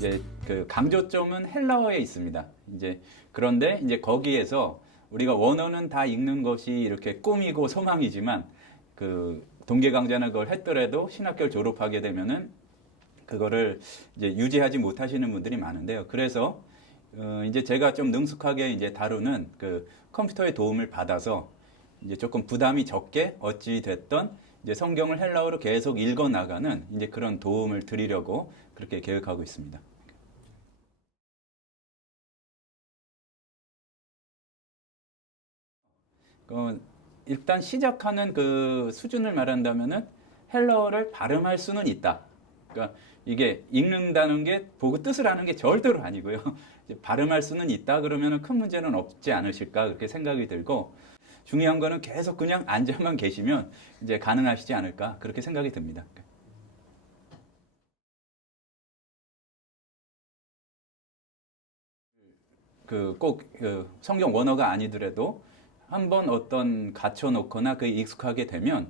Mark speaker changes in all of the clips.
Speaker 1: 이제 그 강조점은 헬라어에 있습니다. 이제 그런데 이제 거기에서 우리가 원어는 다 읽는 것이 이렇게 꿈이고 소망이지만 그 동계 강좌나 그걸 했더라도 신학교를 졸업하게 되면은 그거를 이제 유지하지 못하시는 분들이 많은데요. 그래서 어 이제 제가 좀 능숙하게 이제 다루는 그 컴퓨터의 도움을 받아서 이제 조금 부담이 적게 어찌 됐던 이제 성경을 헬라어로 계속 읽어 나가는 이제 그런 도움을 드리려고 그렇게 계획하고 있습니다. 어, 일단 시작하는 그 수준을 말한다면은 헬라어를 발음할 수는 있다. 그러니까 이게 읽는다는 게 보고 뜻을 아는 게 절대로 아니고요. 발음할 수는 있다 그러면은 큰 문제는 없지 않으실까 그렇게 생각이 들고 중요한 거는 계속 그냥 앉아만 계시면 이제 가능하시지 않을까 그렇게 생각이 듭니다. 그꼭 성경 원어가 아니더라도 한번 어떤 갖춰 놓거나 그 익숙하게 되면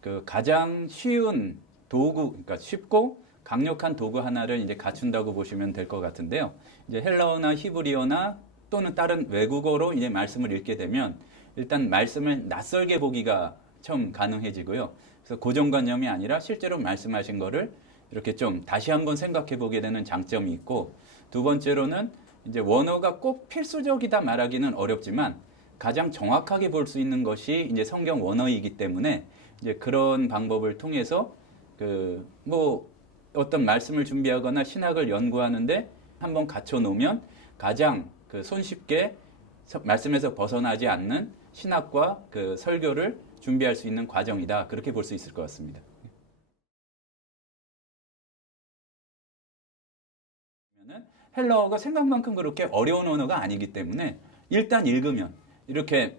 Speaker 1: 그 가장 쉬운 도구 그러니까 쉽고 강력한 도구 하나를 이제 갖춘다고 보시면 될 것 같은데요. 이제 헬라어나 히브리어나 또는 다른 외국어로 이제 말씀을 읽게 되면 일단 말씀을 낯설게 보기가 처음 가능해지고요. 그래서 고정관념이 아니라 실제로 말씀하신 거를 이렇게 좀 다시 한번 생각해 보게 되는 장점이 있고 두 번째로는 이제 원어가 꼭 필수적이다 말하기는 어렵지만 가장 정확하게 볼 수 있는 것이 이제 성경 원어이기 때문에 이제 그런 방법을 통해서 그 뭐 어떤 말씀을 준비하거나 신학을 연구하는데 한번 갖춰 놓으면 가장 그 손쉽게 서- 말씀에서 벗어나지 않는 신학과 그 설교를 준비할 수 있는 과정이다. 그렇게 볼 수 있을 것 같습니다. 헬라어가 생각만큼 그렇게 어려운 언어가 아니기 때문에 일단 읽으면 이렇게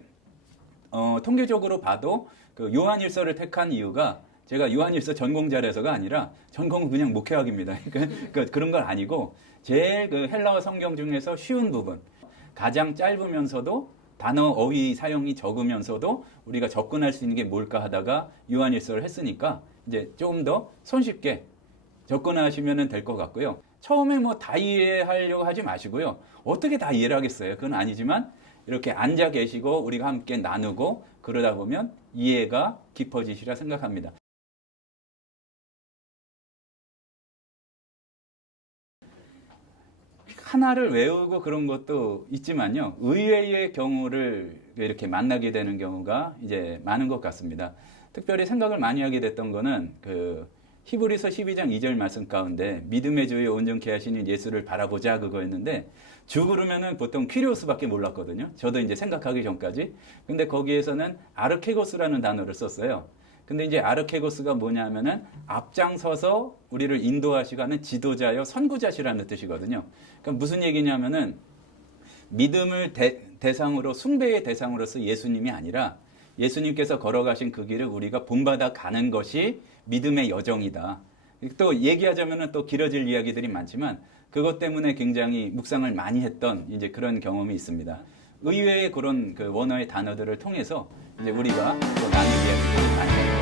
Speaker 1: 어, 통계적으로 봐도 그 요한일서를 택한 이유가 제가 요한일서 전공자라서가 아니라 전공은 그냥 목회학입니다. 그러니까 그런 건 아니고 제일 그 헬라어 성경 중에서 쉬운 부분 가장 짧으면서도 단어 어휘 사용이 적으면서도 우리가 접근할 수 있는 게 뭘까 하다가 요한일서를 했으니까 이제 조금 더 손쉽게 접근하시면 될 것 같고요. 처음에 뭐 다 이해하려고 하지 마시고요. 어떻게 다 이해를 하겠어요? 그건 아니지만 이렇게 앉아 계시고 우리가 함께 나누고 그러다 보면 이해가 깊어지시라 생각합니다. 하나를 외우고 그런 것도 있지만요. 의외의 경우를 이렇게 만나게 되는 경우가 이제 많은 것 같습니다. 특별히 생각을 많이 하게 됐던 거는 그 히브리서 12장 2절 말씀 가운데 믿음의 주에 온전케 하시는 예수를 바라보자 그거였는데 주 그러면은 보통 퀴리오스밖에 몰랐거든요. 저도 이제 생각하기 전까지. 근데 거기에서는 아르케고스라는 단어를 썼어요. 근데 이제 아르케고스가 뭐냐면은 앞장서서 우리를 인도하시고 하는 지도자여 선구자시라는 뜻이거든요. 그러니까 무슨 얘기냐면은 믿음을 대, 대상으로 숭배의 대상으로서 예수님이 아니라 예수님께서 걸어가신 그 길을 우리가 본받아 가는 것이 믿음의 여정이다. 또 얘기하자면은 또 길어질 이야기들이 많지만 그것 때문에 굉장히 묵상을 많이 했던 이제 그런 경험이 있습니다. 의외의 그런 그 원어의 단어들을 통해서 이제 우리가 또 이야기들이 많이